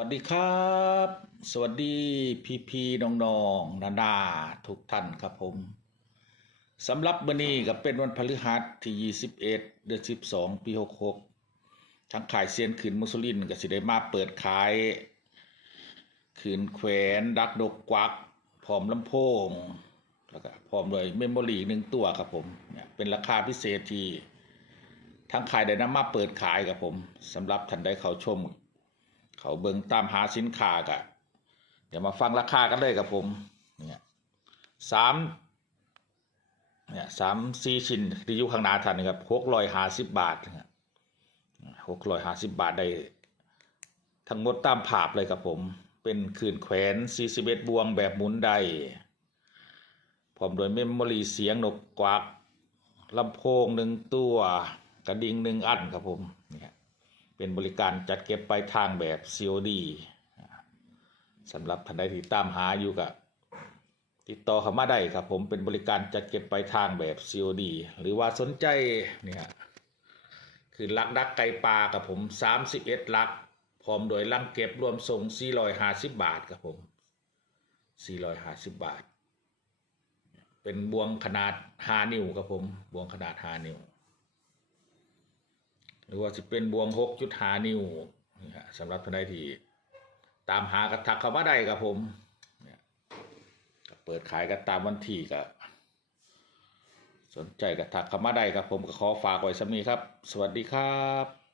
สวัสดีครับ สวัสดีพี่พีน้องน้องนานาทุกท่านครับผมสำหรับวันนี้ก็เป็นวันพฤหัสที่ 21 เดือน 12 ปี 66 ทางขายเซียนขืนมุสลินก็สิได้มาเปิดขายขืนแขวนดักดกกวัก พร้อมลำโพง แล้วก็พร้อมด้วยเมมโมรี่หนึ่งตัวครับผมเนี่ยเป็นราคาพิเศษที่ทางขายได้นำมาเปิดขายครับผมสำหรับท่านได้เข้าชม เขาเบิ่งตามหาสินค้ากะเดี๋ยวมาฟังราคากันเลยครับผมเนี่ยสามเนี่ยสามสี่ชิ้นที่อยู่ข้างหน้าท่านนี่ครับหกร้อยห้าสิบบาทหกร้อยห้าสิบบาทได้ทั้งหมดตามภาพเลยครับผม เป็นคืนแขวนสี่สิบเอ็ดบวงแบบหมุนได้พร้อมโดยเมมโมรีเสียงนกกวักลำโพงหนึ่งตัว กระดิ่งหนึ่งอันครับผมเนี่ย เป็นบริการจัดเก็บปลายทางแบบ COD สำหรับท่านใดที่ตามหาอยู่กับติดต่อเข้ามาได้ครับ ผมเป็นบริการจัดเก็บปลายทางแบบ COD หรือว่าสนใจเนี่ยคือลักดักไก่ปลากับผม 31 ลัก พร้อมโดยลังเก็บรวมส่ง 450 บาทครับผม 450 บาท เป็นบวงขนาด 5 นิ้วครับผม บวงขนาด 5 นิ้ว หรือว่าจะเป็นบวงหกจุดหานิ้วนี่ฮะสำหรับท่านใดที่ตามหากระถักเข้ามาได้ครับผมเนี่ยเปิดขายกันตามวันที่ก็สนใจกระถักเข้ามาได้ครับผมก็ขอฝากไว้สักนี้ครับ สวัสดีครับ